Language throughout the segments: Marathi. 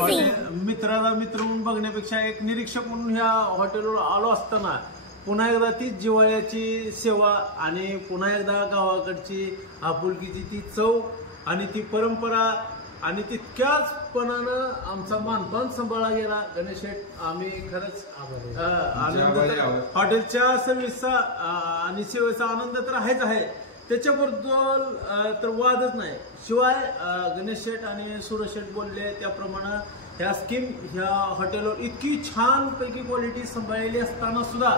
मित्राला मित्र म्हणून बघण्यापेक्षा एक निरीक्षक म्हणून ह्या हॉटेलवर आलो असताना पुन्हा एकदा ती जिव्हाळ्याची सेवा आणि पुन्हा एकदा गावाकडची आपुलकीची ती चव आणि ती परंपरा आणि तितक्याचपणानं आमचा मानपान सांभाळला गेला. गणेश शेठ आम्ही खरंच आनंद हॉटेलच्या सर्व्हिसचा आणि सेवेचा आनंद तर आहेच आहे, त्याच्याबद्दल तर वादच नाही. शिवाय गणेश शेठ आणि सूरज शेठ बोलले त्याप्रमाणे ह्या स्कीम ह्या हॉटेलवर इतकी छान पैकी क्वालिटी सांभाळलेली असताना सुद्धा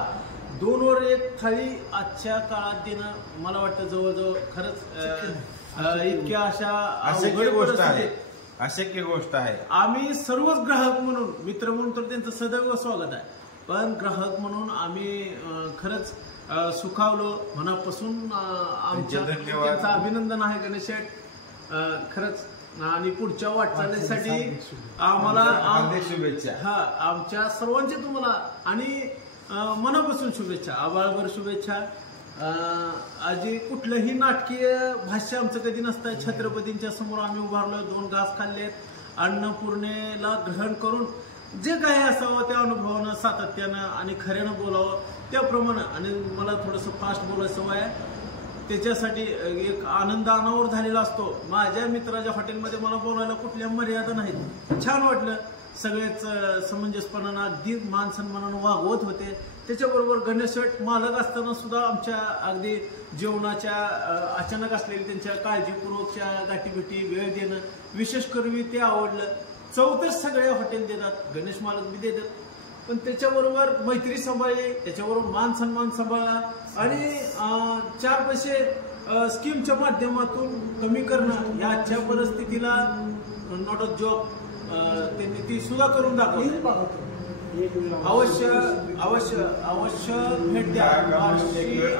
2 वर 1 थाळी आजच्या काळात देणं मला वाटतं जवळजवळ खरंच इतक्या अशक्य गोष्ट आहे. आम्ही सर्वच ग्राहक म्हणून मित्र म्हणून तर त्यांचं सदैव स्वागत आहे, पण ग्राहक म्हणून आम्ही खरंच सुखावलो मनापासून. आमच्या अभिनंदन आहे गणेश शेठ खरंच. आणि पुढच्या वाटचालीसाठी आम्हाला शुभेच्छा. आमच्या सर्वांची तुम्हाला आणि मनापासून शुभेच्छा, आभाळभर शुभेच्छा. आजी कुठलंही नाटकीय भाष्य आमचं कधी नसतं. छत्रपतींच्या समोर आम्ही उभारलो, 2 घास खाल्लेत, अन्नपूर्णेला ग्रहण करून जे काही असावं त्या अनुभवानं सातत्यानं आणि खऱ्यानं बोलावं त्याप्रमाणे. आणि मला थोडंसं फास्ट बोलायचं सवय आहे, त्याच्यासाठी एक आनंद अनावर झालेला असतो. माझ्या मित्राच्या हॉटेलमध्ये मला बोलायला कुठल्या मर्यादा नाहीत. छान वाटलं, सगळेच समंजसपणानं अगदी मान सन्मानानं वागवत होते. त्याच्याबरोबर गणेश शेठ मालक असताना सुद्धा आमच्या अगदी जेवणाच्या अचानक असलेली त्यांच्या काळजीपूर्वकच्या गाठीभेटी वेळ देणं विशेष करून ते आवडलं. चव तर सगळे हॉटेल देतात, गणेश मालक बी देतात, पण त्याच्याबरोबर मैत्री सांभाळली, त्याच्याबरोबर मान सन्मान सांभाळला आणि 4 पैसे स्कीमच्या माध्यमातून कमी करणं या आजच्या परिस्थितीला नॉट अ जॉब त्यांनी ती सुद्धा करून दाखवली. अवश्य अवश्य अवश्य भेट द्या.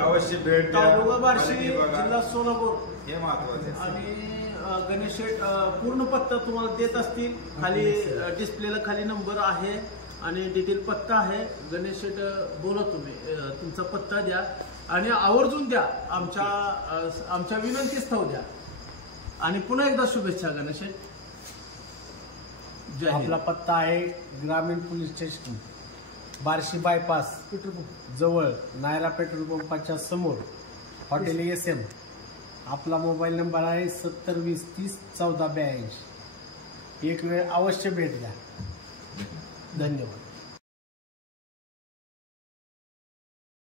अवश्य भेट द्या. तालुका बार्शी, जिल्हा सोलापूर हे महत्वाचे. आणि गणेश शेठ पूर्ण पत्ता तुम्हाला देत असतील. खाली डिस्प्लेला खाली नंबर आहे आणि डिटेल पत्ता आहे. गणेश शेठ बोला, तुम्ही तुमचा पत्ता द्या आणि आवर्जून द्या, आमच्या विनंतीस्थळ द्या. आणि पुन्हा एकदा शुभेच्छा गणेश शेठ. आपला पत्ता आहे ग्रामीण पोलीस स्टेशन, बार्शी बायपास जवळ नायरा पेट्रोल पंपाच्या समोर, हॉटेल SM. आपला मोबाईल नंबर आहे 7020301482. एक वेळ अवश्य भेट द्या. धन्यवाद.